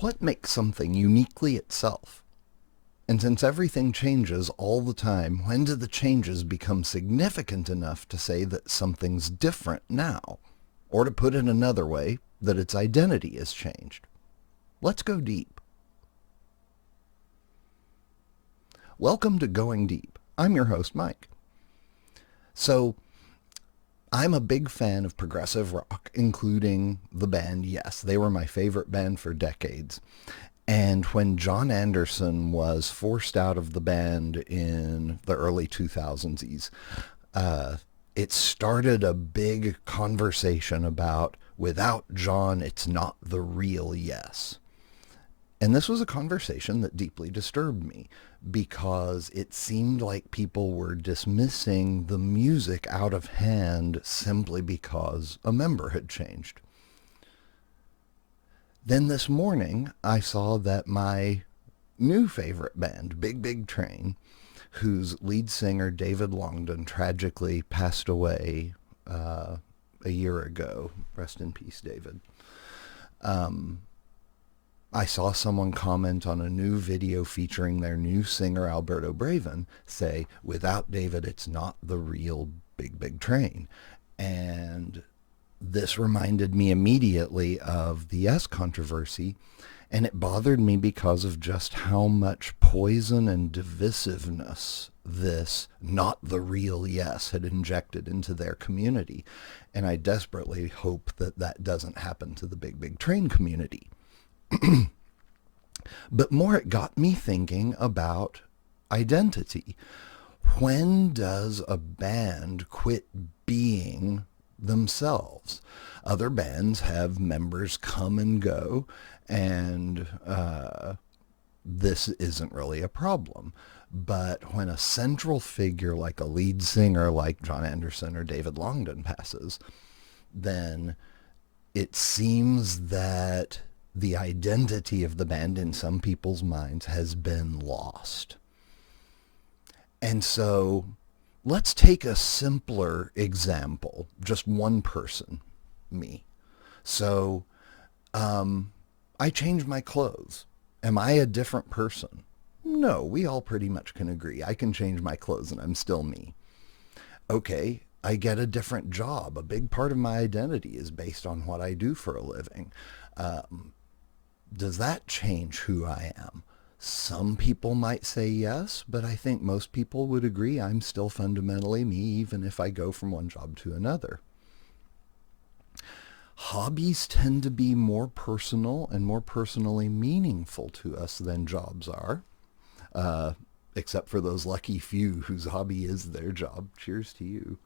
What makes something uniquely itself? And since everything changes all the time, when do the changes become significant enough to say that something's different now? Or to put it another way, that its identity has changed? Let's go deep. Welcome to Going Deep. I'm your host, Mike. So, I'm a big fan of progressive rock, including the band Yes. They were my favorite band for decades. And when John Anderson was forced out of the band in the early 2000s, it started a big conversation about without John, it's not the real Yes. And this was a conversation that deeply disturbed me because it seemed like people were dismissing the music out of hand simply because a member had changed. Then this morning, I saw that my new favorite band, Big Big Train, whose lead singer David Longdon tragically passed away a year ago. Rest in peace, David. I saw someone comment on a new video featuring their new singer Alberto Braven say, without David, it's not the real Big Big Train. And this reminded me immediately of the Yes controversy, and it bothered me because of just how much poison and divisiveness this not the real Yes had injected into their community. And I desperately hope that that doesn't happen to the Big Big Train community. But more, it got me thinking about identity. When does a band quit being themselves? Other bands have members come and go, and this isn't really a problem. But when a central figure like a lead singer like John Anderson or David Longdon passes, then it seems that the identity of the band in some people's minds has been lost. And so let's take a simpler example, just one person, me. So I change my clothes. Am I a different person? No, we all pretty much can agree. I can change my clothes and I'm still me. Okay, I get a different job. A big part of my identity is based on what I do for a living. Does that change who I am? Some people might say yes, but I think most people would agree I'm still fundamentally me, even if I go from one job to another. Hobbies tend to be more personal and more personally meaningful to us than jobs are, except for those lucky few whose hobby is their job. Cheers to you.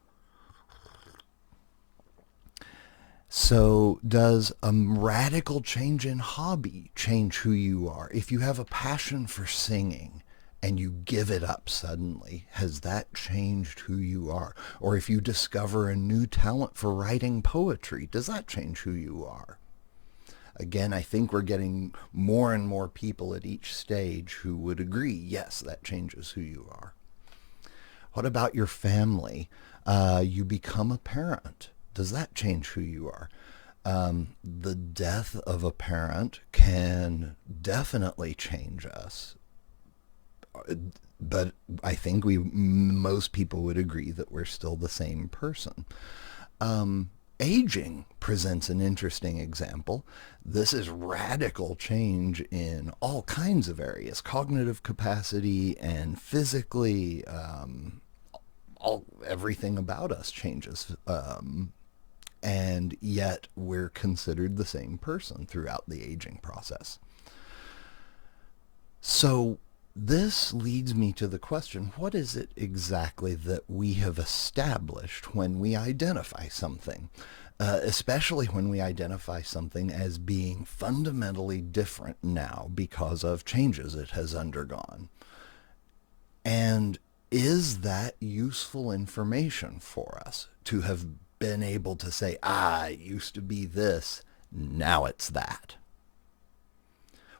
So does a radical change in hobby change who you are? If you have a passion for singing and you give it up suddenly, has that changed who you are? Or if you discover a new talent for writing poetry, does that change who you are? Again, I think we're getting more and more people at each stage who would agree, yes, that changes who you are. What about your family? You become a parent. Does that change who you are? The death of a parent can definitely change us. But I think most people would agree that we're still the same person. Aging presents an interesting example. This is radical change in all kinds of areas, cognitive capacity and physically. Everything about us changes. And yet we're considered the same person throughout the aging process. So this leads me to the question, what is it exactly that we have established when we identify something? Especially when we identify something as being fundamentally different now because of changes it has undergone. And is that useful information for us to have been able to say, it used to be this, now it's that?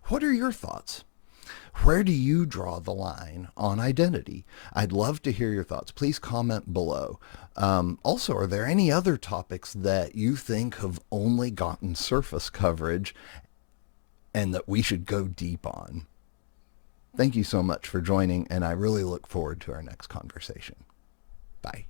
What are your thoughts? Where do you draw the line on identity? I'd love to hear your thoughts. Please comment below. Also, are there any other topics that you think have only gotten surface coverage and that we should go deep on. Thank you so much for joining, and I really look forward to our next conversation. Bye.